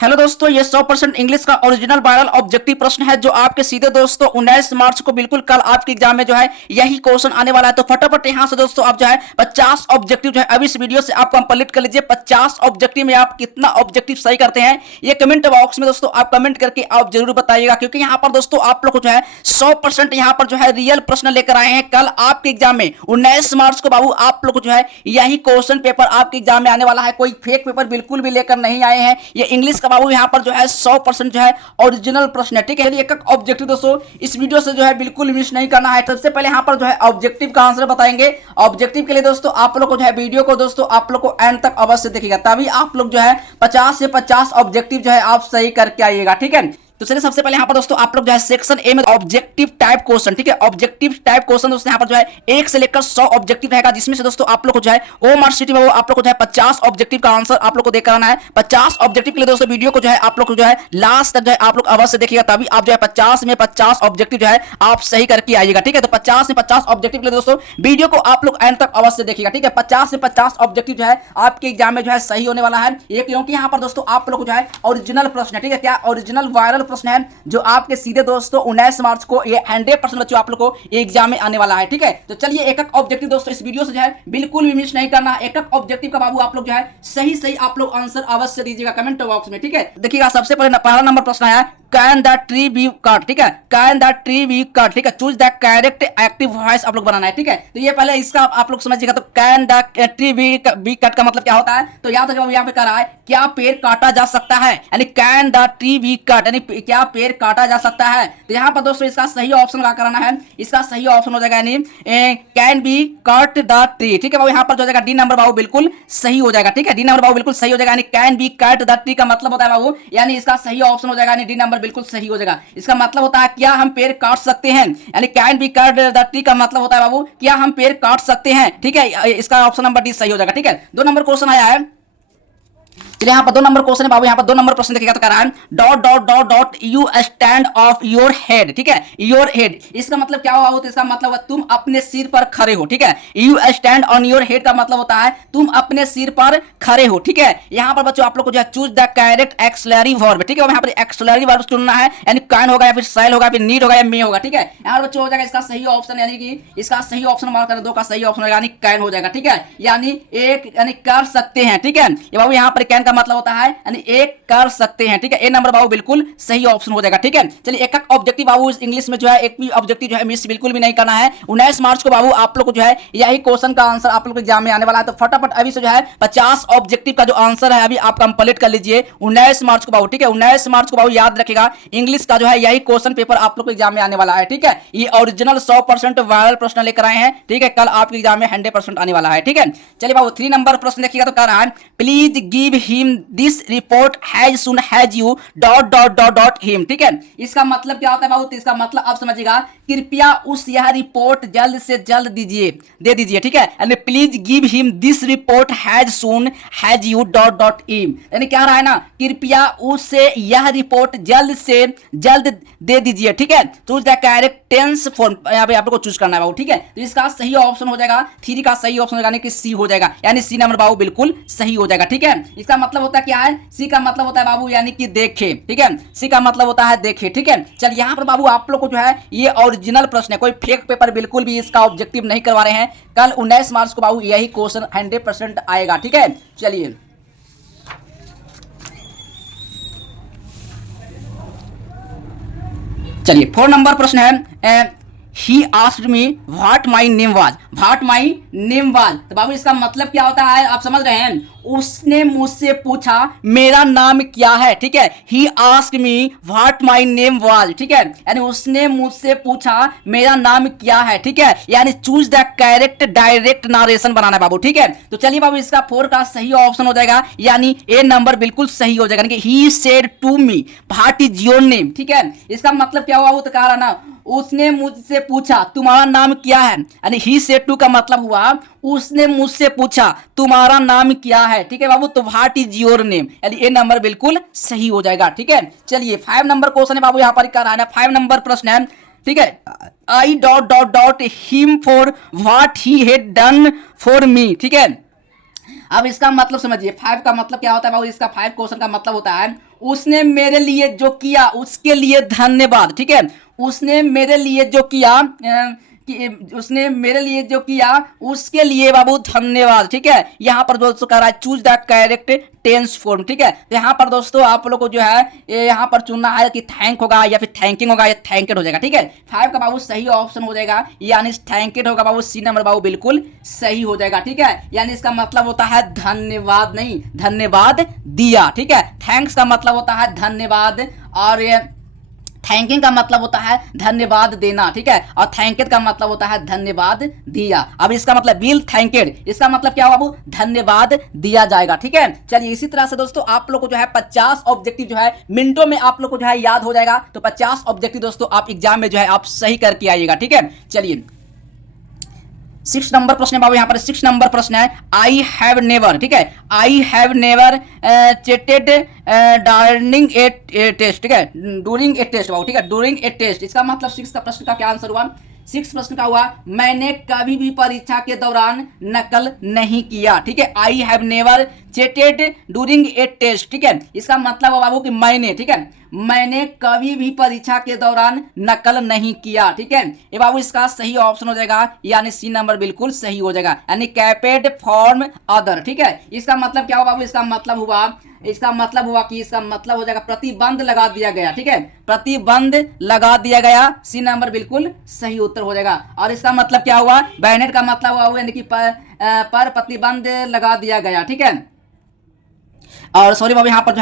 Hello दोस्तों, ये 100% English का ओरिजिनल वायरल ऑब्जेक्टिव प्रश्न है जो आपके सीधे दोस्तों 19 मार्च को बिल्कुल कल आपके एग्जाम में जो है यही क्वेश्चन आने वाला है। तो फटाफट यहां से दोस्तों आप जो है 50 ऑब्जेक्टिव जो है अभी इस वीडियो से आप कंप्लीट कर लीजिए। 50 ऑब्जेक्टिव में आप कितना ऑब्जेक्टिव सही करते हैं ये कमेंट बॉक्स में दोस्तों आप कमेंट करके आप जरूर बताइएगा, क्योंकि यहाँ पर दोस्तों आप लोग को जो है 100% यहाँ पर जो है रियल प्रश्न लेकर आए हैं। कल आपके एग्जाम में 19 मार्च को बाबू आप लोग को जो है यही क्वेश्चन पेपर आपके एग्जाम में आने वाला है। कोई फेक पेपर बिल्कुल भी लेकर नहीं आए हैं। ये इंग्लिश का बाबू यहाँ पर जो है 100% जो है ओरिजिनल प्रश्न है। ठीक है, एक एक ऑब्जेक्टिव दोस्तों इस वीडियो से जो है बिल्कुल मिस नहीं करना है। सबसे पहले यहाँ पर जो है ऑब्जेक्टिव का आंसर बताएंगे। ऑब्जेक्टिव के लिए दोस्तों आप लोग को जो है वीडियो को दोस्तों आप लोग को एंड तक अवश्य देखिएगा, तभी आप लोग जो है 50 से 50 ऑब्जेक्टिव जो है आप सही करके आइएगा। ठीक है, तो चलिए सबसे पहले यहाँ पर दोस्तों आप लोग जो है सेक्शन ए में ऑब्जेक्टिव टाइप क्वेश्चन, ठीक है, ऑब्जेक्टिव टाइप क्वेश्चन दोस्तों यहाँ पर जो है 1 से लेकर 100 ऑब्जेक्टिव रहेगा, जिसमें से दोस्तों आप लोग को जो है ओ मार्क शीट में वो आप लोग को जो है 50 ऑब्जेक्टिव का आंसर आप लोग को देकर आना है। 50 ऑब्जेक्टिव के लिए दोस्तों वीडियो को जो है आप लोग को जो है लास्ट तक जो है आप लोग अवश्य देखिएगा, तभी आप जो है 50 में 50 ऑब्जेक्टिव जो है आप सही करके आइएगा। ठीक है, तो 50 में 50 ऑब्जेक्टिव के लिए दोस्तों वीडियो को आप लोग एंड तक अवश्य देखिएगा। ठीक है, 50 से 50 ऑब्जेक्टिव जो है आपके एग्जाम में जो है सही होने वाला है ये, क्योंकि यहाँ पर दोस्तों आप लोग जो है ओरिजिनल प्रश्न है। ठीक है, क्या ओरिजिनल वायरल प्रश्न है जो आपके सीधे दोस्तों 19 मार्च को ये 100% बच्चों आप लोग को एग्जाम में आने वाला है। ठीक है, तो चलिए एक एक ऑब्जेक्टिव दोस्तों इस वीडियो से जो है बिल्कुल भी मिस नहीं करना। एक एक ऑब्जेक्टिव का बाबू आप लोग जो है सही सही आप लोग आंसर अवश्य दीजिएगा कमेंट बॉक्स में। ठीक है, देखिएगा सबसे पहले पहला नंबर प्रश्न आया, can the tree be cut. ठीक है, can the tree be cut. ठीक है, choose the correct active voice आप लोग बनाना है। ठीक है, तो ये पहले इसका आप लोग समझिएगा। तो can the tree be cut का मतलब क्या होता है, तो याद रखिएगा यहाँ पे कह रहा है क्या पेड़ काटा जा सकता है, यानी can the tree be cut, यानी क्या पेड़ काटा जा सकता है। तो यहाँ पर दोस्तों इसका सही ऑप्शन लगा कराना है, इसका सही ऑप्शन हो जाएगा यानी can be cut the tree. ठीक है बाबू, यहाँ पर जो जाएगा डी नंबर बाबू बिल्कुल सही हो जाएगा। ठीक है, डी नंबर बाबू बिल्कुल सही हो जाएगा, यानी can be cut the tree का मतलब होता है बाबू, यानी इसका सही ऑप्शन हो जाएगा, यानी डी नंबर बिल्कुल सही हो जाएगा। इसका मतलब होता है क्या हम पेड़ काट सकते हैं, यानी can be cut the tree का मतलब होता है बाबू क्या हम पेड़ काट सकते हैं। ठीक है, इसका ऑप्शन नंबर डी सही हो जाएगा। ठीक है, 2 नंबर क्वेश्चन आया है, चलिए यहाँ पर 2 नंबर क्वेश्चन है बाबू। यहाँ पर 2 नंबर प्रश्न देखिएगा तो कह रहा है dot dot dot dot you stand of your head. ठीक है, योर हेड इसका मतलब क्या हुआ, तो इसका मतलब तुम अपने सिर पर खड़े हो। ठीक है, you stand on your head का मतलब होता है तुम अपने सिर पर खड़े हो। ठीक है, यहाँ पर बच्चों आप लोग को जो है choose the correct axillary verb. ठीक है, यहाँ पर एक्सलरी वर्ब चुनना है, यानी कैन होगा या फिर शैल होगा, फिर नीड होगा या मे होगा। ठीक है, यहाँ पर बच्चों हो जाएगा इसका सही ऑप्शन, यानी कि इसका सही ऑप्शन मार्क कर दो का सही ऑप्शन यानी कैन हो जाएगा। ठीक है, यानी एक यानी कर सकते हैं। ठीक है, ये बाबू यहाँ पर कैन का मतलब होता है यानी एक कर सकते हैं। ठीक है, ए नंबर बाबू बिल्कुल सही ऑप्शन हो जाएगा। ठीक है, चलिए एक एक ऑब्जेक्टिव बाबू इंग्लिश में जो है एक भी ऑब्जेक्टिव जो है मिस बिल्कुल भी नहीं करना है। 19 मार्च को बाबू आप लोग को जो है यही क्वेश्चन का आंसर आप लोग के एग्जाम में आने वाला है। तो फटाफट अभी से जो है 50 ऑब्जेक्टिव का जो आंसर है अभी आप कंप्लीट कर लीजिए 19 मार्च को बाबू। ठीक है, 19 मार्च को बाबू याद रखेगा इंग्लिश का जो है यही क्वेश्चन पेपर आप लोग के एग्जाम में आने वाला है। ठीक है, ये ओरिजिनल 100% वायरल प्रश्न लेकर आए हैं। ठीक है, कल आपके एग्जाम में 100% आने वाला है। ठीक है, चलिए बाबू 3 नंबर प्रश्न देखिएगा तो कह रहा है please give him this report has soon has U dot dot dot dot him. ठीक है, इसका मतलब क्या होता है बाबू, तो इसका मतलब आप समझिएगा कृपया उस यह रिपोर्ट जल्द से जल्द दे दीजिए। ठीक है, यानी please give him this report has soon has U dot dot him, यानी क्या रहा है ना कृपया उससे यह रिपोर्ट जल्द से जल्द दे दीजिए। ठीक है, choose the correct tense form यहाँ पे आपको चूज करना है बाबू। ठीक है, तो इसका सही ऑप्शन हो जाएगा 3 का सही ऑप्शन यानी कि सी हो जाएगा, यानी सी नंबर बाबू बिल्कुल सही हो जाएगा। ठीक है, इसका मतलब होता है क्या है, सी का मतलब होता है बाबू यानी कि देखे। ठीक है, सी का मतलब होता है देखे। ठीक है, चल यहाँ पर बाबू आप लोग को जो है ये ओरिजिनल प्रश्न है, कोई फेक पेपर बिल्कुल भी इसका ऑब्जेक्टिव नहीं करवा रहे हैं। कल 19 मार्च को बाबू यही क्वेश्चन 100% आएगा। ठीक है, चलिए चलिए 4 नंबर प्रश्न है He asked me what my name was. What my name was. तो बाबू इसका मतलब क्या होता है आप समझ रहे हैं, उसने मुझसे पूछा मेरा नाम क्या है। ठीक है, He asked me what my name was. ठीक है, यानी उसने मुझसे पूछा मेरा नाम क्या है। ठीक है, यानी choose the correct direct narration बनाना है बाबू। ठीक है, तो चलिए बाबू इसका 4 का सही ऑप्शन हो जाएगा, यानी ए नंबर बिल्कुल सही हो जाएगा, यानी कि He said to me what is your name. ठीक है, इसका मतलब क्या हुआ वो तो कह रहा ना उसने मुझसे पूछा तुम्हारा नाम क्या है, यानी ही सेड टू का मतलब हुआ उसने मुझसे पूछा तुम्हारा नाम क्या है। ठीक है बाबू, तो व्हाट इज योर नेम, यानी ए नंबर बिल्कुल सही हो जाएगा। ठीक है, चलिए 5 नंबर क्वेश्चन है बाबू यहाँ पर क्या रहा है, 5 नंबर प्रश्न है। ठीक है, आई dot dot dot him for what he had done for me. ठीक है, अब इसका मतलब समझिए, 5 का मतलब क्या होता है बाबू, इसका 5 क्वेश्चन का मतलब होता है उसने मेरे लिए जो किया उसके लिए धन्यवाद। ठीक है, उसने मेरे लिए जो किया कि उसने मेरे लिए जो किया उसके लिए बाबू धन्यवाद। ठीक है, यहाँ पर दोस्तों कह रहा है choose the correct tense form. ठीक है, तो यहाँ पर दोस्तों आप लोग को जो है यहाँ पर चुनना है कि थैंक होगा या फिर थैंकिंग होगा या थैंकेड हो जाएगा। ठीक है, 5 का बाबू सही ऑप्शन हो जाएगा, यानी थैंकेड होगा बाबू, सी नंबर बाबू बिल्कुल सही हो जाएगा। ठीक है, यानी इसका मतलब होता है धन्यवाद नहीं, धन्यवाद दिया। ठीक है, थैंक्स का मतलब होता है धन्यवाद, और थैंकिंग का मतलब होता है धन्यवाद देना। ठीक है, और थैंकेड का मतलब होता है धन्यवाद दिया। अब इसका मतलब विल थैंकेड, इसका मतलब क्या हुआ बाबू, धन्यवाद दिया जाएगा। ठीक है, चलिए इसी तरह से दोस्तों आप लोग को जो है 50 ऑब्जेक्टिव जो है मिनटों में आप लोग को जो है याद हो जाएगा। तो 50 ऑब्जेक्टिव दोस्तों आप एग्जाम में जो है आप सही करके आइएगा। ठीक है, चलिए 6 नंबर प्रश्न है बाबू, यहाँ पर 6 नंबर प्रश्न है आई हैव नेवर। ठीक है, I have never cheated during a test. ठीक है, डूरिंग ए टेस्ट बाबू। ठीक है, डूरिंग ए टेस्ट, इसका मतलब 6 का प्रश्न का क्या आंसर हुआ, 6 प्रश्न का हुआ मैंने कभी भी परीक्षा के दौरान नकल नहीं किया। ठीक है, I have never cheated during a test. ठीक है, इसका मतलब है बाबू कि मैंने, ठीक है, मैंने कभी भी परीक्षा के दौरान नकल नहीं किया। ठीक है, ये बाबू इसका सही ऑप्शन हो जाएगा, यानी सी नंबर बिल्कुल सही हो जाएगा, यानी कैपेड फॉर्म अदर। ठीक है, इसका मतलब क्या हुआ बाबू, इसका मतलब हुआ कि इसका मतलब हो जाएगा प्रतिबंध लगा दिया गया। ठीक है, प्रतिबंध लगा दिया गया, सी नंबर बिल्कुल सही उत्तर हो जाएगा। और इसका मतलब क्या हुआ, बैनेट का मतलब हुआ यानी कि पर प्रतिबंध लगा दिया गया। ठीक है, और सॉरी बाबू यहाँ पर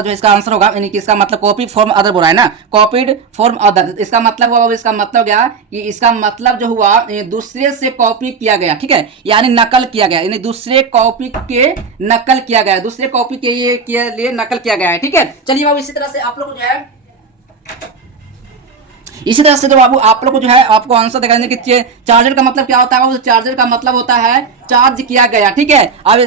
जो है इसका आंसर होगा, यानी कि इसका मतलब कॉपी फॉर्म अदर बोला है ना, कॉपीड फॉर्म अदर। इसका मतलब हुआ बाबू, इसका मतलब क्या कि इसका मतलब जो हुआ दूसरे से कॉपी किया गया। ठीक है, यानी नकल किया गया, यानी दूसरे कॉपी के नकल किया गया, दूसरे कॉपी के लिए नकल किया गया है। ठीक है, चलिए बाबू इसी तरह से आप लोग जो है इसी तरह से जो बाबू आप लोग को जो है आपको आंसर देगा कि चार्जर का मतलब क्या होता है बाबू, चार्जर का मतलब होता है चार्ज किया गया। ठीक है, अब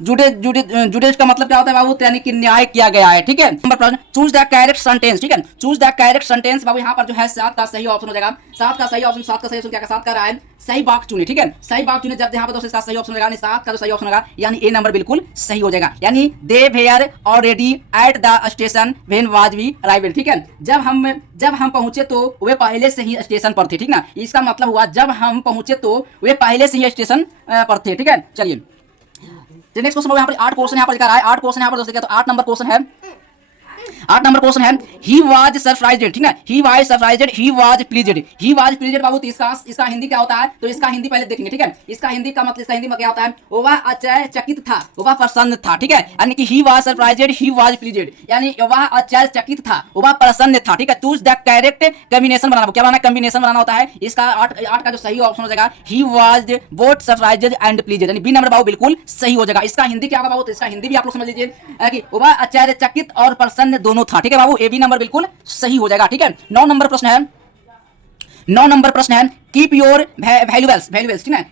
जुडे का मतलब क्या होता है बाबू, यानी कि न्याय किया गया है। ठीक है, नंबर प्रश्न चूज द करेक्ट सेंटेंस। ठीक है, चूज द करेक्ट सेंटेंस बाबू, यहाँ पर जो है 7 का सही ऑप्शन हो जाएगा, 7 का सही ऑप्शन क्या 7 का रहा है सही वाक्य चुने। ठीक है, सही वाक्य चुने, जब यहाँ पर दोस्तों इसका सही ऑप्शन हो जाएगा, 7 का जो सही ऑप्शन होगा, यानी ए नंबर बिल्कुल सही हो जाएगा, यानी they were already at the station when was we arrival. ठीक है, जब हम पहुंचे तो वे पहले से ही स्टेशन पर थे। ठीक ना, इसका मतलब हुआ जब हम पहुंचे तो वे पहले से ही स्टेशन पर थे। ठीक है, चलिए नेक्स्ट क्वेश्चन यहाँ पर 8 क्वेश्चन यहाँ पर दिखा रहा है, 8 क्वेश्चन यहाँ पर दोस्तों, तो 8 नंबर क्वेश्चन है, 8 नंबर क्वेश्चन है ही वाज सरप्राइज्ड। ठीक है, he was surprised, he was pleased. He was pleased बाबू, तो इसका हिंदी क्या होता है, तो इसका हिंदी पहले देखेंगे। ठीक है, इसका हिंदी में क्या होता है, वह आश्चर्यचकित था, वह प्रसन्न था। ठीक है, यानी कि ही was surprised, he was pleased, यानी वह आश्चर्यचकित था, वह प्रसन्न था। ठीक है, चूज द करेक्ट कॉम्बिनेशन बनाना, क्या बनाना, कॉम्बिनेशन बनाना होता है। इसका 8 का जो सही ऑप्शन हो जाएगा he was both surprised and pleased, यानी बी नंबर बाबू बिल्कुल सही हो जाएगा। इसका हिंदी क्या होगा बाबू, तो इसका हिंदी भी आप लोग समझ लीजिए कि वह आश्चर्यचकित और प्रसन्न दोनों था। ठीक है बाबू, ए बी नंबर बिल्कुल सही हो जाएगा। ठीक है, 9 नंबर प्रश्न है, 9 नंबर प्रश्न है कीप योर वैल्यूएबल्स। ठीक है,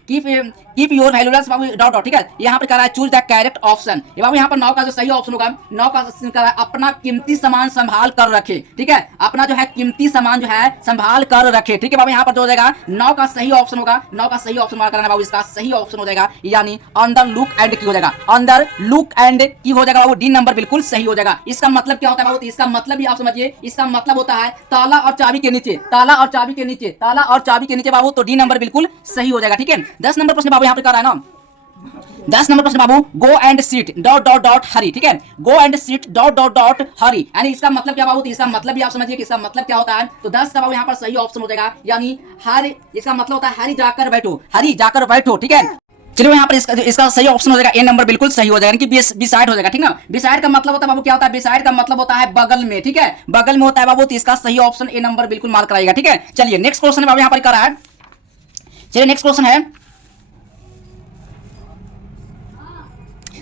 keep your valuables Babu dot dot. ठीक है, यहाँ पर कह रहा है चूज द करेक्ट ऑप्शन। ये बाबू यहाँ पर 9 का जो सही ऑप्शन होगा, 9 का कह रहा है अपना कीमती सामान संभाल कर रखे। ठीक है, अपना जो है कीमती सामान जो है संभाल कर रखे। ठीक है बाबू, यहाँ पर जो हो जाएगा 9 का सही ऑप्शन होगा, 9 का सही ऑप्शन मार्क करना बाबू, इसका सही ऑप्शन हो जाएगा, यानी अंडर लुक एंड की हो जाएगा, अंडर लुक एंड की हो जाएगा बाबू, डी नंबर बिल्कुल सही हो जाएगा। इसका मतलब क्या होता है बाबू, इसका मतलब भी आप समझिए, इसका मतलब होता है ताला और चाबी के नीचे, ताला और चाबी के नीचे, ताला और चाबी के नीचे बाबू, तो डी नंबर बिल्कुल सही हो जाएगा। ठीक है, 10 नंबर प्रश्न बाबू यहाँ पे कर रहा है ना, 10 नंबर प्रश्न बाबू go and sit dot dot dot Hari. ठीक है, go and sit dot dot dot Hari, यानी इसका मतलब क्या बाबू, इसका मतलब भी आप समझिए कि इसका मतलब क्या होता है, तो 10 का बाबू यहाँ पर सही ऑप्शन हो जाएगा, यानी हर, इसका मतलब होता है हरी जाकर बैठो, हरी जाकर बैठो। ठीक है, चलिए यहाँ पर इसका सही ऑप्शन हो जाएगा, ए नंबर बिल्कुल सही हो जाएगा, यानी कि बिसाइड हो जाएगा। ठीक ना, बिसाइड का मतलब होता है बाबू, क्या होता है, बिसाइड का मतलब होता है बगल में। ठीक है, बगल में होता है बाबू, तो इसका सही ऑप्शन ए नंबर बिल्कुल मार्क कराएगा। ठीक है, चलिए नेक्स्ट क्वेश्चन है बाबू यहाँ पर कर रहा है, चलिए नेक्स्ट क्वेश्चन है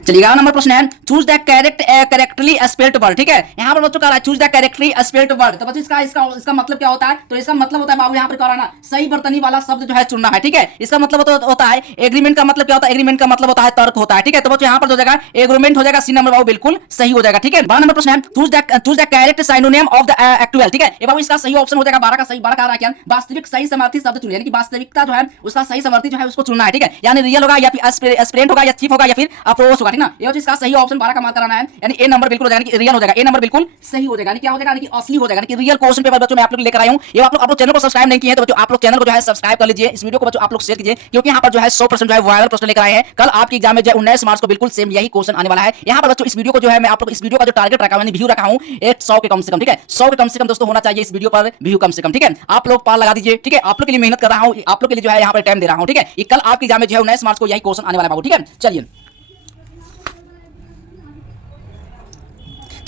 चलिए 11 नंबर प्रश्न है choose the correctly spelled word. ठीक है, यहाँ पर बच्चों कह रहा है choose the correctly spelled word. तो बच्चों इसका मतलब क्या होता है? तो इसका मतलब होता है बाबू यहाँ पर कह रहा है ना सही बर्तनी वाला शब्द जो है चुनना है। ठीक है, इसका मतलब होता है एग्रीमेंट का मतलब क्या होता है? एग्रीमेंट का मतलब होता है तर्क होता है। ठीक है, तो बच्चों यहाँ पर जो जाएगा एग्रीमेंट हो जाएगा, सी नंबर बाबू बिल्कुल सही हो जाएगा। ठीक है, 12 नंबर प्रश्न है choose the correct synonym of the actual. ठीक है, ये बाबू इसका सही ऑप्शन हो जाएगा 12 का सही। 12 का क्या? वास्तविक सही समर्थी शब्द चुनिए, यानी कि वास्तविकता जो है उसका सही समर्थी जो है उसको चुनना है। ठीक है, यानी रियल होगा या फिर एस्पिरेंट होगा या चीफ होगा या फिर अप्रोच होगा। ठीक ना, ये इसका सही ऑप्शन 12 का मार्क कराना है, यानी ए नंबर बिल्कुल हो जाएगा, कि रियल हो जाएगा। ए नंबर बिल्कुल सही हो जाएगा, यानी क्या हो जाएगा? यानी कि असली हो जाएगा, यानी कि रियल क्वेश्चन पेपर बच्चों मैं आप लोग लेकर आया हूं। ये आप लोग चैनल को सब्सक्राइब नहीं किए हैं तो बच्चों आप लोग चैनल को जो है सब्सक्राइब कर लीजिए। इस वीडियो को बच्चों आप लोग शेयर कीजिए, क्योंकि यहां पर जो है 100% जो है वायरल प्रश्न लेकर आए हैं। कल आपके एग्जाम में जो 19 मार्च को बिल्कुल सेम यही क्वेश्चन आने वाला है। यहां पर बच्चों इस वीडियो को जो है मैं आप लोग इस वीडियो का जो टारगेट रखा हूं, व्यू रखा हूं 100 के कम से कम। ठीक है, 100 के कम से कम दोस्तों होना चाहिए इस वीडियो पर व्यू कम से कम। ठीक है, आप लोग पार लगा दीजिए। ठीक है, आप लोग के लिए मेहनत कर रहा हूं, आप लोग के लिए जो है यहां पर टाइम दे रहा हूं। ठीक है, कल आपके एग्जाम में जो है 19 मार्च को यही क्वेश्चन आने वाला है बाबू। ठीक है, चलिए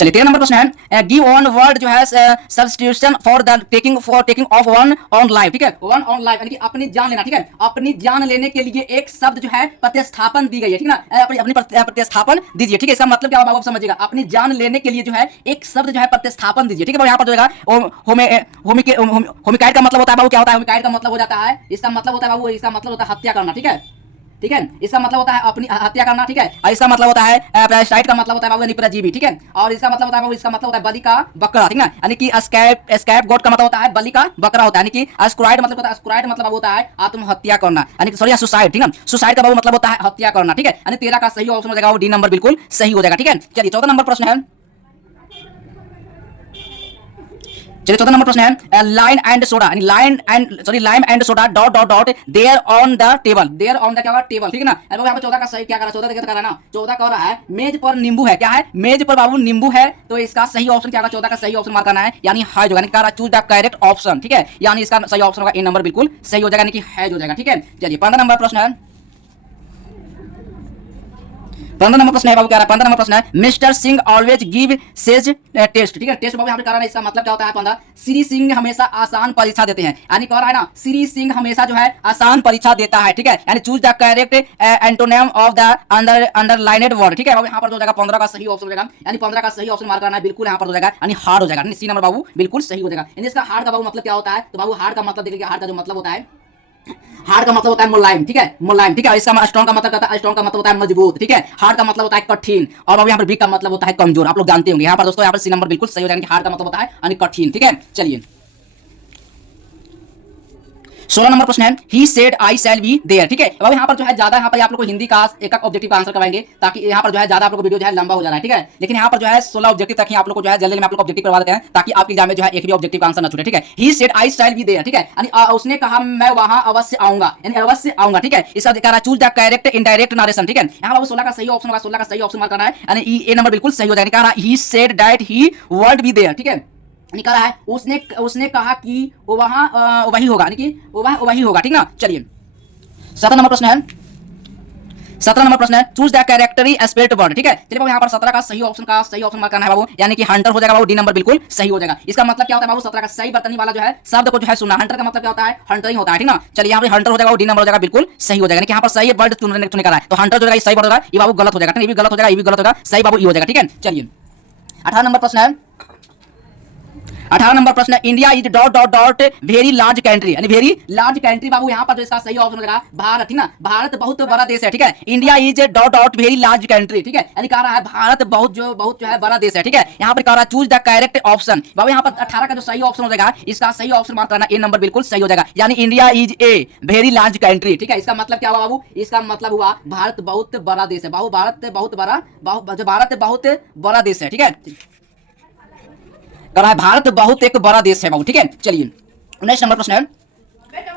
13 नंबर प्रश्न है गिव वन वर्ड जो है substitution for taking of one on life. ठीक है, वन ऑन लाइफ यानी कि अपनी जान लेना। ठीक है, अपनी जान लेने के लिए एक शब्द जो है प्रतिस्थापन दी गई है। ठीक ना, अपनी प्रतिस्थापन दीजिए। ठीक है, इसका मतलब क्या होगा आप समझिएगा। अपनी जान लेने के लिए जो है एक शब्द जो है प्रतिस्थापन दीजिए। ठीक है, यहाँ पर जो है होमिकाइड का मतलब होता है बाबू क्या होता है? होमिकाइड का मतलब हो जाता है, इसका मतलब होता है बाबू, इसका मतलब होता है हत्या करना। ठीक है, ठीक है, इसका मतलब होता है अपनी हत्या करना। ठीक है, और इसका मतलब होता है पैरासाइट का मतलब होता है बाबू यानी परजीवी। ठीक है, और इसका मतलब होता है बाबू, इसका मतलब होता है बलि का बकरा। ठीक ना, यानी कि स्कैप गोट का मतलब होता है बलि का बकरा होता है, यानी कि अस्क्राइड मतलब होता है, अस्क्राइड मतलब होता है आत्महत्या करना, यानी कि सॉरी सुसाइड। ठीक है, सुसाइड का बाबू मतलब होता है हत्या करना। ठीक है, यानी 13 का सही ऑप्शन हो जाएगा, डी नंबर बिल्कुल सही हो जाएगा। ठीक है, चलिए 14 नंबर प्रश्न है। चलिए 14 नंबर प्रश्न है line and soda, lime and soda dot dot dot there on the table. There on the क्या होगा? टेबल। ठीक है ना, अब यहाँ पर 14 का सही क्या करा? 14 कर रहा है ना, 14 कह रहा है मेज पर नींबू है। क्या है? मेज पर बाबू नींबू है, तो इसका सही ऑप्शन क्या होगा? 14 का सही ऑप्शन मार्क करना है, यानी है जो यानी कह रहा चूज द करेक्ट ऑप्शन। ठीक है, यानी इसका सही ऑप्शन होगा ए नंबर बिल्कुल सही हो जाएगा, यानी कि है हो जाएगा। ठीक है, चलिए 15 नंबर प्रश्न है। 15 नंबर प्रश्न है बाबू क्या रहा है? 15 नंबर प्रश्न है mister Singh always gives test. ठीक है, टेस्ट बाबू यहाँ पे कर रहा है, इसका मतलब क्या होता है? 15 श्री सिंह हमेशा आसान परीक्षा देते हैं, यानी कह रहा है ना श्री सिंह हमेशा जो है आसान परीक्षा देता है। ठीक है, यानी choose the correct antonym of the underlined word. ठीक है, बाबू यहाँ पर हो जाएगा 15 का सही ऑप्शन हो जाएगा, यानी 15 का सही ऑप्शन मार्क करना है, बिल्कुल यहाँ पर हो जाएगा, यानी हार्ड हो जाएगा। सी नंबर बाबू बिल्कुल सही हो जाएगा। इसका हार्ड का बाबू मतलब क्या होता है? तो बाबू हार्ड का मतलब देखिए, हार्ड का जो मतलब होता है, हार्ड का मतलब होता है मुलायम। ठीक है, मुलायम। ठीक है, इसका स्ट्रॉन्ग का मतलब होता है, स्ट्रॉन्ग का मतलब होता है मजबूत। ठीक है, हार्ड का मतलब होता है कठिन, और अब यहाँ पर वीक का मतलब होता है कमजोर। आप लोग जानते होंगे। यहाँ पर दोस्तों यहाँ पर सी नंबर बिल्कुल सही हो जाएगा, हार्ड का मतलब होता है यानी कठिन। ठीक है, चलिए 16 नंबर प्रश्न है he said I shall be there. ठीक है, अब यहाँ पर जो है ज्यादा यहाँ पर आप लोग को हिंदी का एक ऑब्जेक्टिव का आंसर करवाएंगे, ताकि यहाँ पर जो है ज्यादा आप लोग को वीडियो जो है लंबा हो जा रहा है। ठीक है, लेकिन यहाँ पर जो है 16 ऑब्जेक्टिव तक ही आप लोग को जो है जल्दी में आप लोग ऑब्जेक्टिव करवा देते हैं, ताकि आपके एग्जाम में जो है एक भी ऑब्जेक्टिव का आंसर ना छूटे। ठीक है, he said I shall be there. ठीक है, यानी उसने कहा मैं वहां अवश्य आऊंगा, यानी अवश्य आऊंगा। ठीक है, इसका कह रहा है choose the correct indirect narration. ठीक है, यहाँ पर 16 का सही ऑप्शन होगा, 16 का सही ऑप्शन मार्क करना है, यानी ए नंबर बिल्कुल सही हो जाएगा। कह रहा है he said that he would be there. ठीक है, निकल रहा है उसने कहा कि वो वहां वही होगा, यानी कि वो वही होगा। ठीक ना, चलिए 17 नंबर प्रश्न है। 17 नंबर प्रश्न है चूज द कैरेक्टरी एस्पेक्ट वर्ड। ठीक है, चलिए बाबू यहाँ पर 17 का सही ऑप्शन मार्क करना है बाबू, यानी कि हंटर हो जाएगा बाबू, डी नंबर बिल्कुल सही हो जाएगा। इसका मतलब क्या होता है बाबू? 17 का सही बर्तनी वाला जो है शब्द को जो है सुनना। हंटर का मतलब क्या होता है? हंटर ही होता है। ठीक ना, चलिए यहाँ पर हंटर हो जाएगा, डी नंबर हो जाएगा बिल्कुल सही हो जाएगा, यानी कि यहाँ पर सही वर्ड चुनने का है, तो हंटर जो जाएगा सही वर्ड होगा, ये बाबू गलत हो जाएगा। ये भी गलत हो जाएगा, ये भी गलत होगा, सही बाबू ये हो जाएगा। ठीक है, चलिए 18 नंबर प्रश्न है। 18 नंबर प्रश्न है India is dot dot dot very large country, यानी वेरी लार्ज कंट्री बाबू यहाँ पर जो इसका सही ऑप्शन हो जाएगा भारत। ठीक ना, भारत बहुत बड़ा देश है। ठीक है, India is dot dot very large country. ठीक है, यानी कह रहा है भारत बहुत जो है बड़ा देश है। ठीक है, यहाँ पर कह रहा है चूज द करेक्ट ऑप्शन। बाबू यहाँ पर 18 का जो सही ऑप्शन हो जाएगा, इसका सही ऑप्शन मार्क करना, ए नंबर बिल्कुल सही हो जाएगा, यानी India is a very large country. ठीक है, इसका मतलब क्या हुआ बाबू? इसका मतलब हुआ भारत बहुत बड़ा देश है। भारत बहुत बड़ा देश है। ठीक है, कर रहा है भारत बहुत एक बड़ा देश है बाबू। ठीक है, चलिए 19 नंबर प्रश्न है।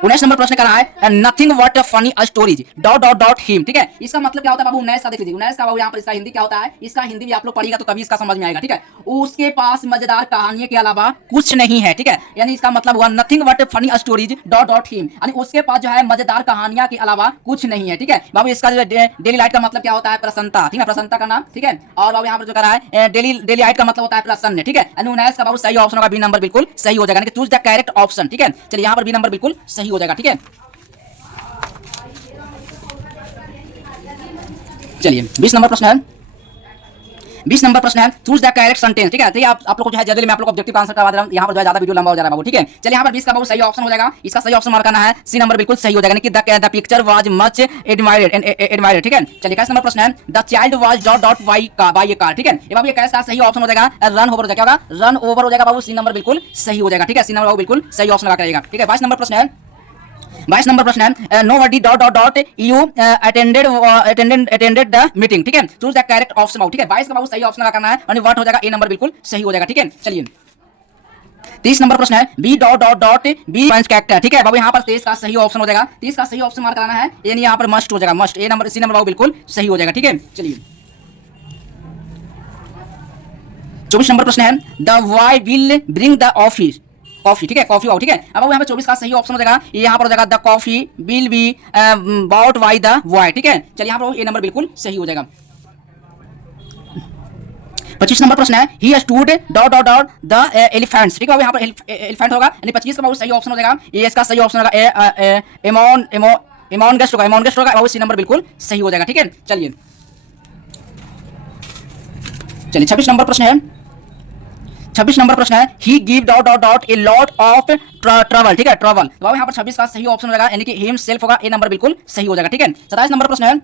19 नंबर प्रश्न कर रहा है nothing what funny stories dot dot dot him. ठीक है, इसका मतलब क्या होता है बाबू? 19 का देख लीजिए, 19 का बाबू यहाँ पर इसका हिंदी क्या होता है? इसका हिंदी भी आप लोग पढ़िएगा तो तभी इसका समझ में आएगा। ठीक है, उसके पास मजेदार कहानियों के अलावा कुछ नहीं है। ठीक है, यानी इसका मतलब हुआ nothing what funny stories dot dot him, यानी उसके पास जो है मजेदार कहानियां के अलावा कुछ नहीं है। ठीक है, बाबू इसका जो डेली लाइट का मतलब क्या होता है? प्रसन्नता। ठीक है, प्रसन्नता का नाम। ठीक है, और बाबू यहाँ पर जो कर रहा है डेली लाइट का मतलब होता है प्रसन्न। ठीक है, यानी 19 का बाबू सही ऑप्शन होगा, बी नंबर बिल्कुल सही हो जाएगा, चूज द करेक्ट ऑप्शन। ठीक है, चलिए यहाँ पर बी नंबर बिल्कुल सही हो जाएगा। ठीक है, चलिए 20 नंबर प्रश्न है। 20 नंबर प्रश्न है, चूज द करेक्ट सेंटेंस। ठीक है, तो ये आप लोग को जो है जल्दी में आप लोग ऑब्जेक्टिव आंसर करवा दे रहा हूं, यहां पर जो है ज्यादा वीडियो लंबा हो जा रहा है बाबू। ठीक है, चलिए यहां पर 20 का बाबू सही ऑप्शन हो जाएगा, इसका सही ऑप्शन मार्क करना है, सी नंबर बिल्कुल सही हो जाएगा, यानी कि the picture was much admired. ठीक है, चलिए 21 नंबर प्रश्न है, the child was dot dot by A car. ठीक है, ये बाबू ये कैसा सही ऑप्शन हो जाएगा, रन ओवर हो जाएगा, क्या होगा, रन ओवर हो जाएगा बाबू, सी नंबर बिल्कुल सही हो जाएगा। ठीक है, सी नंबर बाबू बिल्कुल सही ऑप्शन लगा करेगा। ठीक है, 22 नंबर प्रश्न है, 22 नंबर प्रश्न है, nobody dot dot dot you attended the meeting. ठीक है, चूज द करेक्ट ऑप्शन बाबू। ठीक है, 22 का बाबू सही ऑप्शन लगा करना है, और व्हाट हो जाएगा, ए नंबर बिल्कुल सही हो जाएगा। ठीक है, चलिए 30 नंबर प्रश्न है, be dot dot dot be character. ठीक है बाबू, यहाँ पर 23 का सही ऑप्शन हो जाएगा, 30 का सही ऑप्शन मार्क कराना है, यानी यहाँ पर मस्ट हो जाएगा, मस्ट, ए नंबर सी नंबर बाबू बिल्कुल सही हो जाएगा। ठीक है, चलिए 24 नंबर प्रश्न है, the Y will bring the office coffee. ठीक है, कॉफी बाबू। ठीक है, अब यहाँ पर 24 का सही ऑप्शन हो जाएगा, ये यहाँ पर हो जाएगा, the coffee will be bought by the Y. ठीक है, चलिए यहाँ पर ए नंबर बिल्कुल सही हो जाएगा। 25 नंबर प्रश्न है, he stood dot dot dot the elephants. ठीक है, यहाँ पर एलिफेंट होगा, यानी 25 का बाबू सही ऑप्शन हो जाएगा, ये इसका सही ऑप्शन होगा, एमोनगस्ट होगा बाबू, सी नंबर बिल्कुल सही हो जाएगा। ठीक है, चलिए 26 नंबर प्रश्न है, 26 नंबर प्रश्न है, he give dot dot dot a lot of travel. ठीक है, ट्रैवल, तो बाबू यहाँ पर 26 का सही ऑप्शन हो जाएगा, यानी कि हिमसेल्फ होगा, ए नंबर बिल्कुल सही हो जाएगा। ठीक है, 27 नंबर प्रश्न है,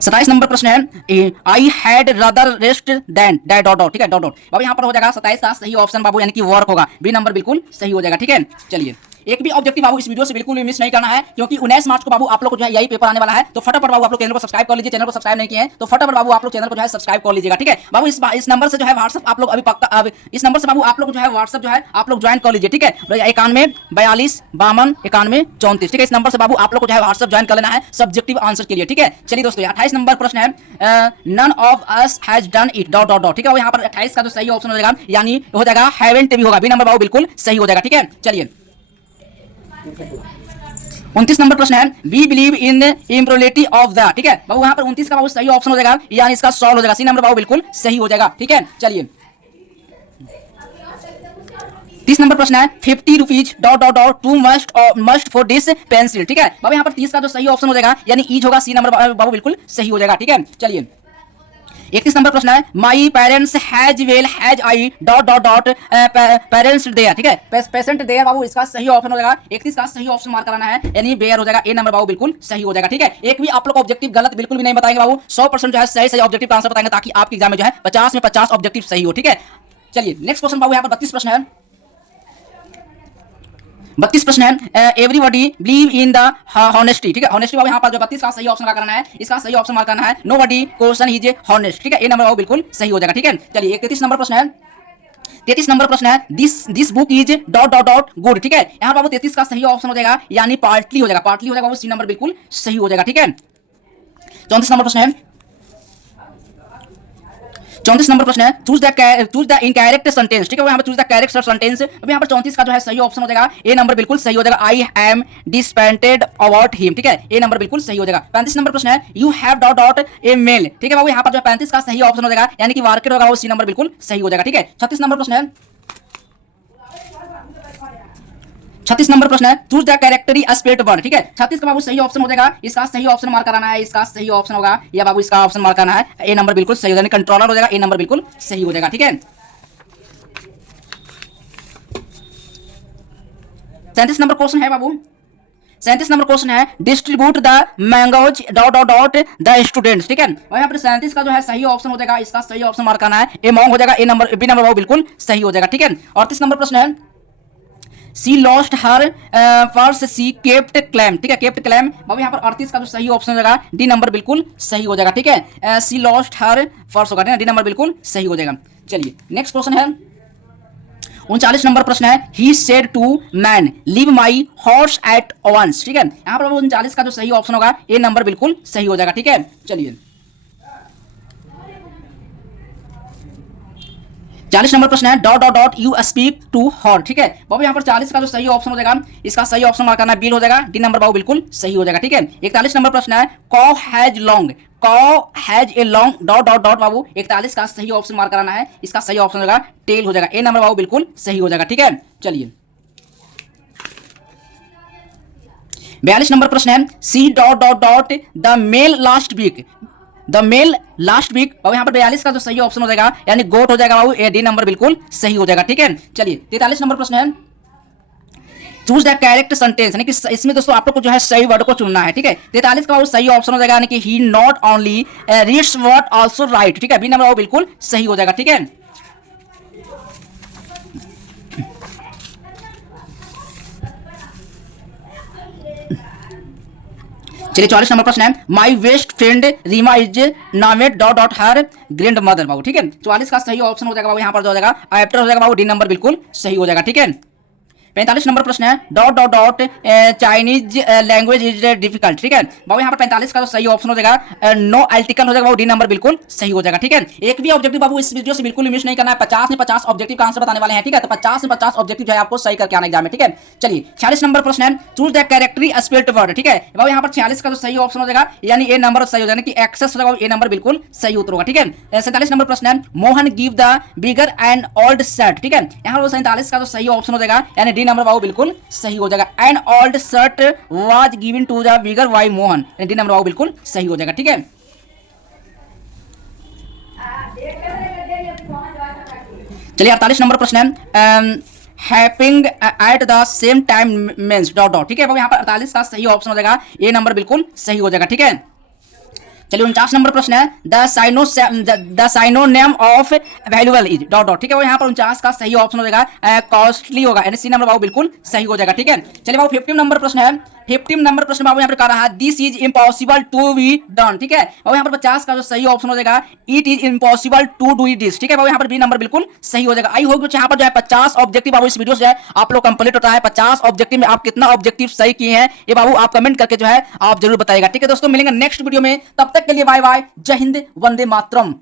27 नंबर प्रश्न है, I had rather rest than dot dot. ठीक है, डॉट डॉट, बाबू यहाँ पर हो जाएगा 27 का सही ऑप्शन बाबू, यानी कि वर्क होगा, बी नंबर बिल्कुल सही हो जाएगा। ठीक है, चलिए एक भी ऑब्जेक्टिव बाबू इस वीडियो से बिल्कुल भी मिस नहीं करना है, क्योंकि 19 मार्च को बाबू आप लोग को जो है यही पेपर आने वाला है, तो फटाफट बाबू आप लोग चैनल को सब्सक्राइब कर लीजिए, चैनल को सब्सक्राइब नहीं किए हैं तो फटाफट बाबू आप लोग चैनल को जो है सब्सक्राइब कर लीजिएगा। ठीक है बाबू, इस नंबर से जो है व्हाट्सएप आप लोग अभी पक्का, अब इस नंबर से बाबू आप लोग जो है व्हाट्सएप जो है आप लोग ज्वाइन कर लीजिए। ठीक है, 91 42 52 91 34। ठीक है, इस नंबर से बाबू आप लोग को जो है व्हाट्सएप ज्वाइन कर लेना है सब्जेक्टिव आंसर के लिए। ठीक है, चलिए दोस्तों 28 नंबर प्रश्न है, none of us has done it dot dot dot. ठीक है, यहाँ पर 28 का जो सही ऑप्शन हो जाएगा, यानी हो जाएगा हैवंट भी होगा, बी नंबर बाबू बिल्कुल सही हो जाएगा। ठीक है, चलिए 29 नंबर प्रश्न है, we believe in improbability of the. ठीक है बाबू, यहाँ पर 29 का बाबू सही ऑप्शन हो जाएगा, यानी इसका सॉल्व हो जाएगा, सी नंबर बाबू बिल्कुल सही हो जाएगा। ठीक है, चलिए 30 नंबर प्रश्न है, 50 rupees dot dot dot to must for this pencil. ठीक है बाबू, यहाँ पर 30 का जो सही ऑप्शन हो जाएगा, यानी ईच होगा, सी नंबर बाबू बिल्कुल सही हो जाएगा। ठीक है, चलिए 31 नंबर प्रश्न है, my parents has well has I dot dot dot parents there. ठीक है, पेशेंट देयर बाबू, इसका सही ऑप्शन हो जाएगा, 31 का सही ऑप्शन मार्क कराना है, यानी बेयर हो जाएगा, ए नंबर बाबू बिल्कुल सही हो जाएगा। ठीक है, एक भी आप लोग ऑब्जेक्टिव गलत बिल्कुल भी नहीं बताएंगे बाबू, 100% जो है सही सही ऑब्जेक्टिव का आंसर बताएंगे, ताकि आपके एग्जाम में जो है 50 में 50 ऑब्जेक्टिव सही हो। ठीक है, चलिए नेक्स्ट क्वेश्चन बाबू, यहाँ पर 32 प्रश्न है, 32 प्रश्न है, everybody believe in the honesty. ठीक है, हॉनेस्टी बाबू यहाँ पर जो 32 का सही ऑप्शन करना है, इसका सही ऑप्शन मार्क करना है, nobody question is honest. ठीक है, ए नंबर बाबू बिल्कुल सही हो जाएगा। ठीक है, चलिए 33 नंबर प्रश्न है, 33 नंबर प्रश्न है, this book is dot dot dot good. ठीक है, यहाँ बाबू 33 का सही ऑप्शन हो जाएगा, यानी पार्टली हो जाएगा, पार्टली हो जाएगा बाबू, सी नंबर बिल्कुल सही हो जाएगा। ठीक है, 34 नंबर प्रश्न है, 34 नंबर प्रश्न है, चूज द इनकरेक्ट सेंटेंस। ठीक है, यहाँ पर चूज द करेक्ट सेंटेंस, अब यहाँ पर 34 का जो है सही ऑप्शन हो जाएगा, ए नंबर बिल्कुल सही हो जाएगा, आई एम डिसपेंटेड अबाउट हिम। ठीक है, ए नंबर बिल्कुल सही हो जाएगा। 35 नंबर प्रश्न है, you have dot dot a mail. ठीक है बाबू, यहाँ पर जो 35 का सही ऑप्शन हो जाएगा, यानी कि मार्केट होगा, वो सी नंबर बिल्कुल सही हो जाएगा। ठीक है, 36 नंबर प्रश्न है, 36 नंबर प्रश्न है, चूज द कैरेक्टरी एस्पेक्ट वर्ड। ठीक है, 36 का बाबू सही ऑप्शन हो जाएगा, इसका सही ऑप्शन मार्क कराना है, इसका सही ऑप्शन होगा, या बाबू इसका ऑप्शन मार्क करना है, ए नंबर बिल्कुल सही हो जाएगा, कंट्रोलर हो जाएगा, ए नंबर बिल्कुल सही हो जाएगा। ठीक है, 37 नंबर क्वेश्चन है बाबू, 37 नंबर क्वेश्चन है, distribute the mangoes dot dot dot the students. ठीक है, और यहाँ पर 37 का जो है सही ऑप्शन हो जाएगा, इसका सही ऑप्शन मार्क करना है, एमोंग हो जाएगा, ए नंबर बी नंबर बाबू बिल्कुल सही हो जाएगा। ठीक है, 38 नंबर प्रश्न है, सी लॉस्ट हर पर्स सी केप्ट क्लैम। ठीक है, केप्ट क्लैम बाबू, यहाँ पर 38 का जो सही ऑप्शन हो जाएगा, डी नंबर बिल्कुल सही हो जाएगा। ठीक है, सी लॉस्ट हर पर्स होगा, डी नंबर बिल्कुल सही हो जाएगा। चलिए नेक्स्ट क्वेश्चन है, 39 नंबर प्रश्न है, he said to man leave my horse at once. ठीक है, यहाँ पर 39 का जो सही ऑप्शन होगा, ए नंबर बिल्कुल सही हो जाएगा। ठीक है, चलिए 40 नंबर प्रश्न है, dot dot dot you speak to her. ठीक है बाबू, यहाँ पर 40 का जो सही ऑप्शन हो जाएगा, इसका सही ऑप्शन मार्क करना है, बिल हो जाएगा, डी नंबर बाबू बिल्कुल सही हो जाएगा। ठीक है, 41 नंबर प्रश्न है, cow has long, cow has a long dot dot dot बाबू, 41 का सही ऑप्शन मार्क कराना है, इसका सही ऑप्शन होगा, टेल हो जाएगा, ए नंबर बाबू बिल्कुल सही हो जाएगा। ठीक है, चलिए 42 नंबर प्रश्न है C dot dot dot the mail last week, the mail last week. और यहाँ पर 42 का जो सही ऑप्शन हो जाएगा यानी गोट हो जाएगा बाबू, ए डी नंबर बिल्कुल सही हो जाएगा। ठीक है, चलिए 43 नंबर प्रश्न है चूज द करेक्ट सेंटेंस, यानी कि इसमें दोस्तों आप लोग को जो है सही वर्ड को चुनना है। ठीक है, 43 का वो सही ऑप्शन हो जाएगा यानी कि he not only reads what also write. ठीक है, बी नंबर वो बिल्कुल सही हो जाएगा। ठीक है, चलिए 44 नंबर प्रश्न है my best friend Reema is named dot dot her grandmother बाबू। ठीक है, 44 का सही ऑप्शन हो जाएगा बाबू, यहाँ पर जो हो जाएगा आफ्टर हो जाएगा बाबू, डी नंबर बिल्कुल सही हो जाएगा। ठीक है, 45 नंबर प्रश्न है dot dot dot Chinese language is difficult. ठीक है बाबू, यहाँ पर 45 का जो सही ऑप्शन हो जाएगा नो आर्टिकल हो जाएगा बाबू, डी नंबर बिल्कुल सही हो जाएगा। ठीक है, एक भी ऑब्जेक्टिव बाबू इस वीडियो से बिल्कुल मिस नहीं करना है, 50 में 50 ऑब्जेक्टिव का आंसर बताने वाले हैं। ठीक है, तो 50 में 50 ऑब्जेक्टिव जो है आपको सही करके आना एग्जाम में। ठीक है, चलिए 46 नंबर प्रश्न है चूज द कैरेक्टरी स्पेल्ड वर्ड। ठीक है बाबू, यहाँ पर 46 का जो सही ऑप्शन हो जाएगा यानी ए नंबर सही हो जाएगा कि एक्सेस हो जाएगा, ए नंबर बिल्कुल सही उत्तर होगा। ठीक है, 47 नंबर प्रश्न है Mohan give the bigger and old shirt. ठीक है, यहाँ पर 47 का जो सही ऑप्शन हो जाएगा यानी डी नंबर बाबू बिल्कुल सही हो जाएगा, and old shirt was given to the beggar by Mohan, D number बाबू बिल्कुल सही हो जाएगा। ठीक है, चलिए 48 नंबर प्रश्न है happen at the same time means dot dot. ठीक है बाबू, यहाँ पर 48 का सही ऑप्शन हो जाएगा, ए नंबर बिल्कुल सही हो जाएगा। ठीक है, चलिए 49 नंबर प्रश्न है the synonym of valuable is dot dot. ठीक है, वो यहाँ पर 49 का सही ऑप्शन हो जाएगा कॉस्टली होगा, यानी सी नंबर बाबू बिल्कुल सही हो जाएगा। ठीक है, चलिए बाबू 50 नंबर प्रश्न है 50 नंबर प्रश्न बाबू यहाँ पर कह रहा है this is impossible to be done. ठीक है बाबू, यहाँ पर 50 का जो सही ऑप्शन हो जाएगा it is impossible to do this. ठीक है बाबू, यहाँ पर बी नंबर बिल्कुल सही हो जाएगा। आई होप यहाँ पर जो है 50 ऑब्जेक्टिव बाबू इस वीडियो से है आप लोग कंप्लीट होता है। 50 ऑब्जेक्टिव में आप कितना ऑब्जेक्टिव सही किए हैं ये बाबू आप कमेंट करके जो है आप जरूर बताएगा। ठीक है दोस्तों, मिलेंगे नेक्स्ट वीडियो में, तब तक के लिए बाय बाय, जय हिंद, वंदे मातरम।